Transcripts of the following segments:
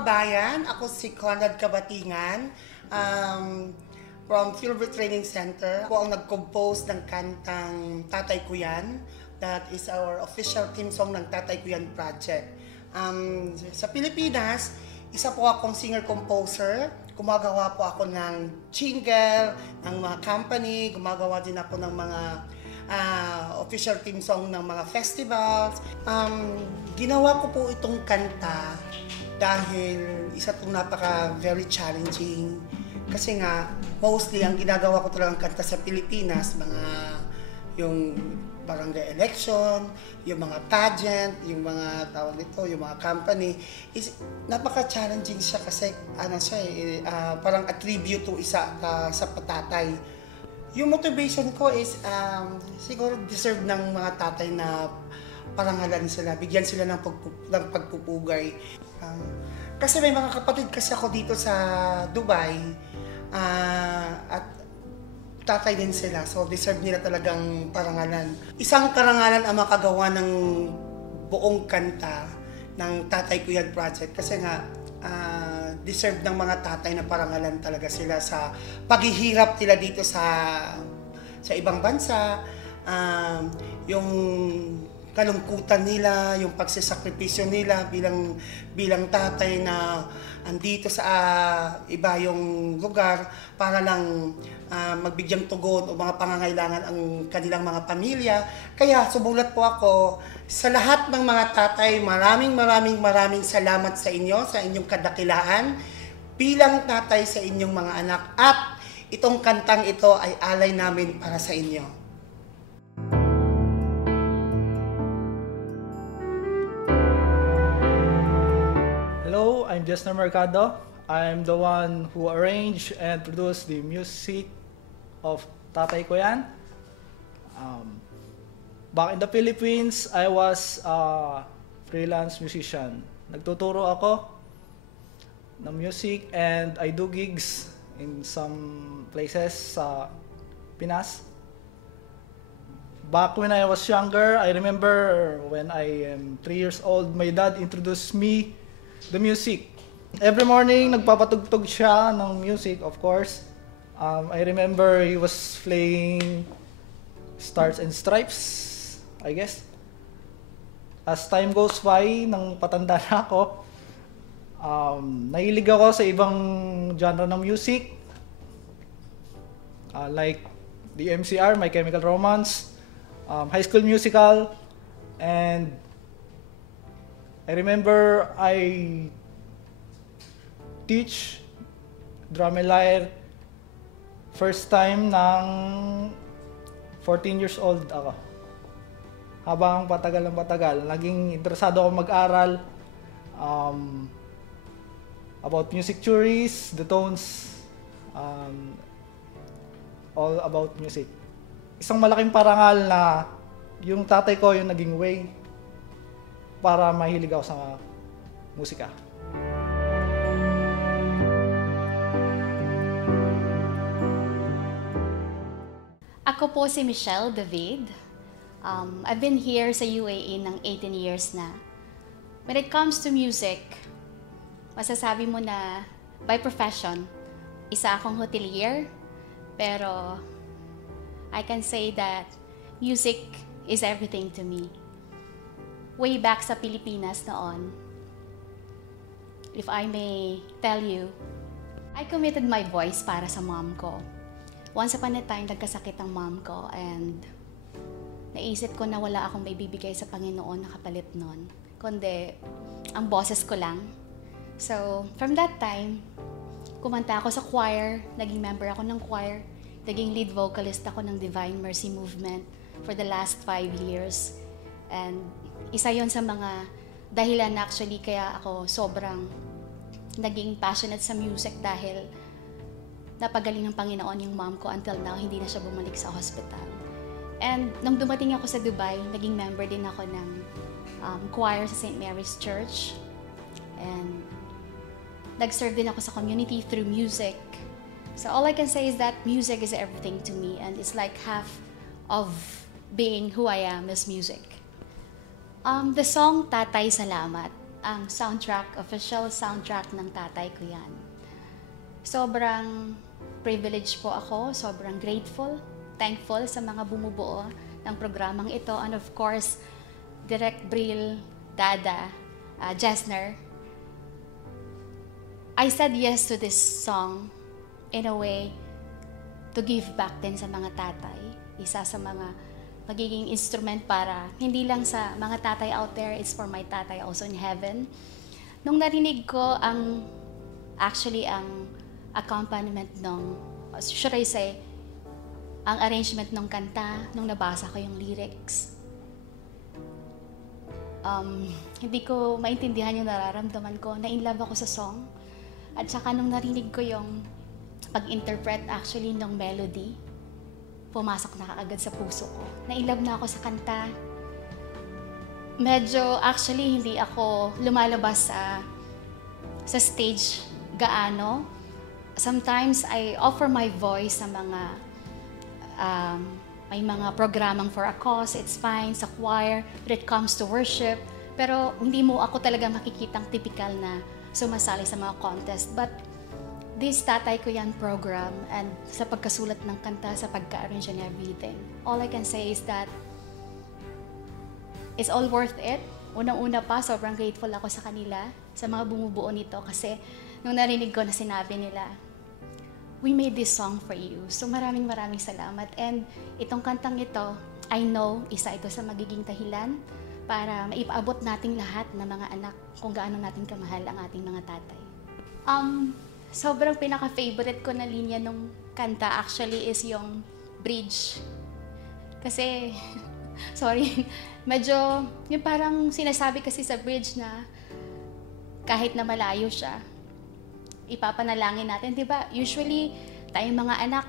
kabayan, ako si Conrad Kabatingan from Philbert Training Center. Ako ang nag-compose ng kantang Tatay Ko Yan. That is our official theme song ng Tatay Ko Yan project. Sa Pilipinas, isa po akong singer-composer. Gumagawa po ako ng jingle, ng mga company. Gumagawa din ako ng mga official theme song ng mga festivals. Ginawa ko po itong kanta dahil isa itong very challenging. Kasi nga, mostly ang ginagawa ko talagang kanta sa Pilipinas, yung barangay election, yung mga pageant, yung mga tawag nito, yung mga company, is napaka-challenging siya kasi parang attribute to isa sa patatay. Yung motivation ko is siguro deserve ng mga tatay na parangalan sila, bigyan sila ng pagpupugay. Kasi may mga kapatid kasi ako dito sa Dubai at tatay din sila, so deserve nila talagang parangalan. Isang karangalan ang makagawa ng buong kanta ng Tatay Ko Yan project kasi nga deserve ng mga tatay na parangalan talaga sila sa paghihirap nila dito sa ibang bansa, yung kalungkutan nila, yung pagsasakripisyo nila bilang tatay na andito sa iba yung lugar para lang magbigyang tugon o mga pangangailangan ang kanilang mga pamilya. Kaya sumulat po ako sa lahat ng mga tatay, maraming salamat sa inyo, sa inyong kadakilaan bilang tatay sa inyong mga anak, at itong kantang ito ay alay namin para sa inyo. Hello, I'm Jesner Mercado. I'm the one who arranged and produced the music of Tatay Ko Yan. Back in the Philippines, I was a freelance musician. Nagtuturo ako ng music and I do gigs in some places sa Pinas. Back when I was younger, I remember when I am 3 years old, my dad introduced me the music. Every morning, nagpapatugtog siya ng music, of course. I remember he was playing Stars and Stripes, I guess. As time goes by, nang patanda na ako, nahilig ako sa ibang genre ng music. Like the MCR, My Chemical Romance, High School Musical, and I remember I teach drum and lyre first time ng 14 years old ako. Habang patagal, naging interesado ako mag-aral about music theories, the tones, all about music. Isang malaking parangal na yung tatay ko yung naging way para mahilig ako sa musika. Ako po si Michelle David. I've been here sa UAE ng 18 years na. When it comes to music, masasabi mo na by profession, isa akong hotelier, pero I can say that music is everything to me. Way back sa Pilipinas noon, if I may tell you, I committed my voice para sa mom ko. Once upon a time, nagkasakit ang mom ko and naisip ko na wala akong maibibigay sa Panginoon na kapalit nun, kundi ang boses ko lang. So, from that time, kumanta ako sa choir, naging member ako ng choir, naging lead vocalist ako ng Divine Mercy Movement for the last 5 years. And isa yon sa mga dahilan actually kaya ako sobrang naging passionate sa music dahil napagaling ng Panginoon yung mom ko until now, hindi na siya bumalik sa hospital. And nung dumating ako sa Dubai, naging member din ako ng choir sa St. Mary's Church. And nag-serve din ako sa community through music. So all I can say is that music is everything to me and it's like half of being who I am is music. The song Tatay Salamat, ang official soundtrack ng tatay ko yan. Sobrang privileged po ako, sobrang grateful, thankful sa mga bumubuo ng programang ito. And of course, Direk Bril, Dada, Jesner. I said yes to this song in a way to give back din sa mga tatay. Isa sa mga magiging instrument para hindi lang sa mga tatay out there, it's for my tatay also in heaven. Nung narinig ko ang accompaniment should I say, ang arrangement ng kanta, nung nabasa ko yung lyrics, hindi ko maintindihan yung nararamdaman ko. Na-inlove ako sa song. At saka nung narinig ko yung pag-interpret actually ng melody, pumasok na kaagad sa puso ko. Na-inlove na ako sa kanta. Medyo actually hindi ako lumalabas sa stage gaano. Sometimes I offer my voice sa mga may mga programang for a cause, it's fine, sa choir, when it comes to worship. Pero hindi mo ako talaga makikitang typical na sumasali sa mga contest. But this Tatay Ko Yan program and sa pagkasulat ng kanta, sa pagka-arrange and everything, all I can say is that it's all worth it. Unang-una pa, sobrang grateful ako sa kanila, sa mga bumubuo nito kasi nung narinig ko na sinabi nila, we made this song for you. So maraming salamat. And itong kantang ito, I know, isa ito sa magiging dahilan para maipaabot nating lahat ng mga anak kung gaano natin kamahal ang ating mga tatay. Sobrang pinaka-favorite ko na linya nung kanta actually is yung bridge. Kasi, sorry, medyo, yung parang sinasabi kasi sa bridge na kahit na malayo siya, ipapanalangin natin, di ba? Usually, tayong mga anak,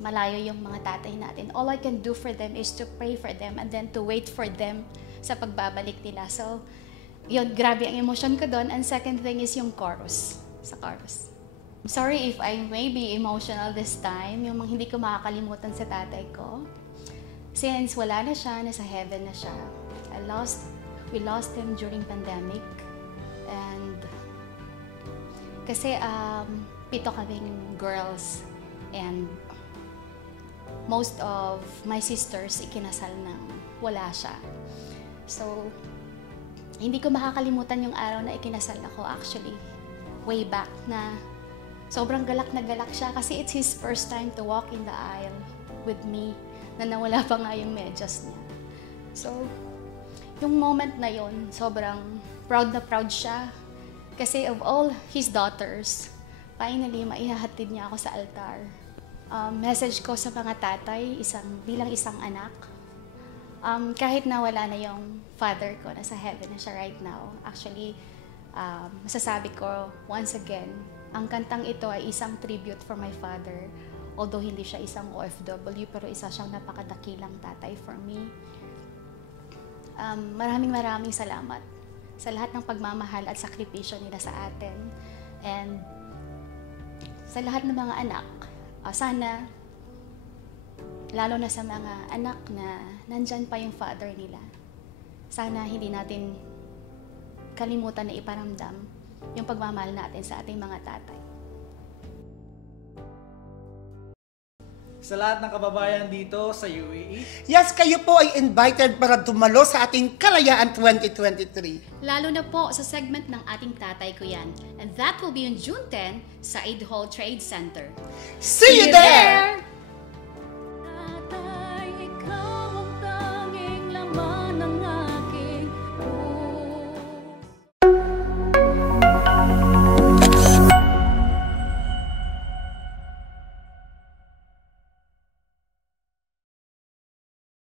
malayo yung mga tatay natin. All I can do for them is to pray for them and then to wait for them sa pagbabalik nila. So, yun, grabe ang emotion ko doon. And second thing is yung chorus, sa chorus. I'm sorry if I may be emotional this time, yung mga hindi ko makakalimutan sa tatay ko. Since wala na siya, nasa heaven na siya. We lost him during pandemic. And kasi 7 kaming girls and most of my sisters ikinasal nang wala siya. So, hindi ko makakalimutan yung araw na ikinasal ako actually way back na sobrang galak na galak siya kasi it's his first time to walk in the aisle with me na nawala pa nga yung medyas niya. So, yung moment na yon, sobrang proud na proud siya kasi of all his daughters, finally maihahatid niya ako sa altar. Message ko sa mga tatay, bilang isang anak, kahit na wala na yung father ko, nasa heaven na siya right now, actually, masasabi ko once again, ang kantang ito ay isang tribute for my father. Although hindi siya isang OFW, pero isa siyang napakadakilang tatay for me. Maraming salamat sa lahat ng pagmamahal at sakripisyo nila sa atin. And sa lahat ng mga anak, sana, lalo na sa mga anak na nandyan pa yung father nila, sana hindi natin kalimutan na iparamdam yung pagmamahal natin sa ating mga tatay. Sa lahat ng kababayan dito sa UAE, Yes, kayo po ay invited para dumalo sa ating Kalayaan 2023. Lalo na po sa segment ng ating Tatay Ko Yan. And that will be on June 10 sa Aid Hall Trade Center. See you there!